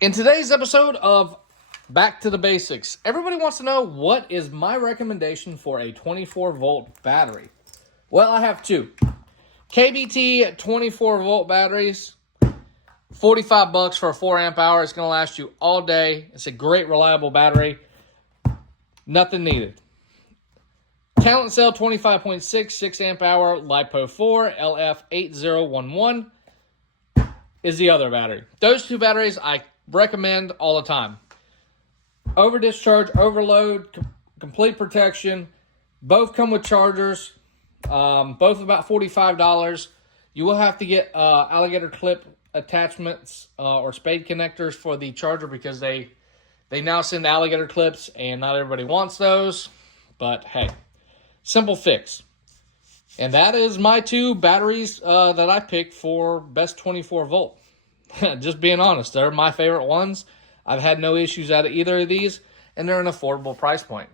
In today's episode of Back to the Basics, everybody wants to know what is my recommendation for a 24-volt battery. Well, I have two. KBT 24-volt batteries, $45 for a 4 amp hour. It's going to last you all day. It's a great, reliable battery. Nothing needed. Talent Cell 25.6, 6 amp hour, LiPo 4, LF8011 is the other battery. Those two batteries I recommend all the time. Over discharge, overload, complete protection. Both come with chargers. Both about $45. You will have to get alligator clip attachments or spade connectors for the charger because they now send alligator clips and not everybody wants those. But hey, simple fix. And that is my two batteries that I picked for best 24 volt. Just being honest, they're my favorite ones. I've had no issues out of either of these, and they're an affordable price point.